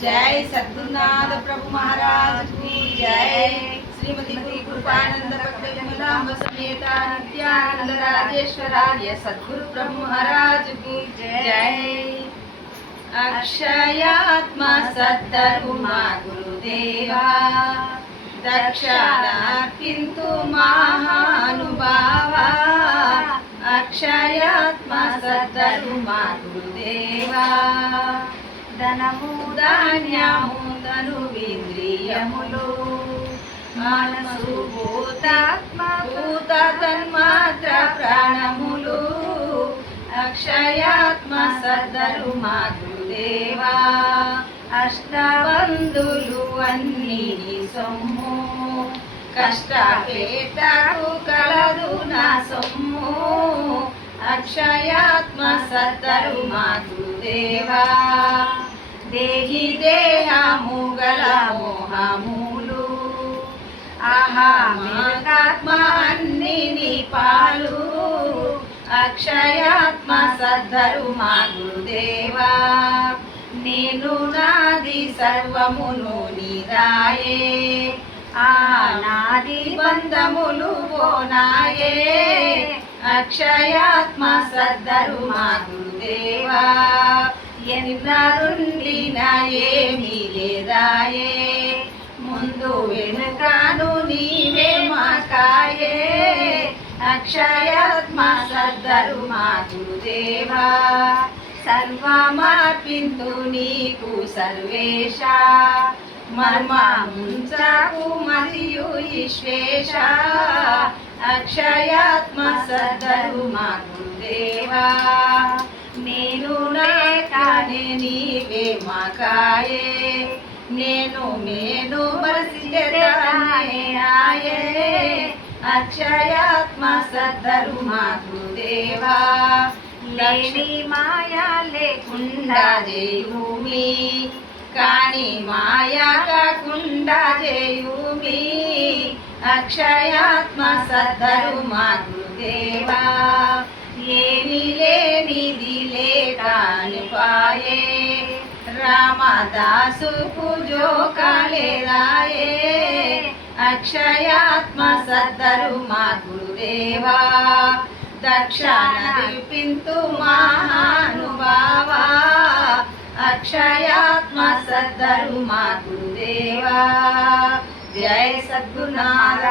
जय सद्गुरुनाथ प्रभु महाराज की जय। श्रीमती गुरु कृपानंद भक्त समेत नित्यानंद राजेश्वरार्य सद्गुरु प्रभु महाराज की जय। अक्षयात्मा सद्धर्मा गुरुदेवा दक्षिणार्पिन्तु महानुभावा। अक्षयात्मा सद्धर्मा गुरुदेवा ధనము ధాన్యము తనువింద్రియములు మనసు భూతాత్మ భూత తన్మాత్ర ప్రాణములు అక్షయాత్మ సద్ధర్మా గురుదేవా అష్టబంధులు అన్ని సొమ్ము కష్టపేటకు కలదు నా సొమ్ము అక్షయాత్మ సద్ధర్మా గురుదేవా దేహి దేహము గల మోహములు అహమాత్మ అన్ని పాలు అక్షయాత్మ సద్ధర్మా గురుదేవా నేను నాది సర్వమును నీదాయే నాది బంధములు పోనాయే అక్షయాత్మ సద్ధర్మా గురుదేవా ఎన్నరుండిన ఏమీ లేదాయే ముందు వెనుకాను నీవే మాకాయే అక్షయాత్మ సద్ధర్మా గురుదేవా సర్వమర్పింతు నీకు సర్వేశ మర్మముంచకు మరియు ఈశ్వేశ అక్షయాత్మ సద్ధర్మా గురుదేవా నేను లేకనే నీవే మాకాయే నేను మరసియే అక్షయాత్మ సద్ధర్మా గురుదేవా లేని మాయా లేకుండా చేయుమి కాని మాయా కాకుండా చేయుమి అక్షయాత్మ సద్ధర్మా గురుదేవా ఏమి లేనిది లేకాని పాయే రామదాసుకు జోకాలేదాయే అక్షయాత్మ సద్ధర్మా గురుదేవా దక్షిణర్పింతు మహానుభావా అక్షయాత్మ సద్ధర్మా గురుదేవా జయ సద్గురునాథ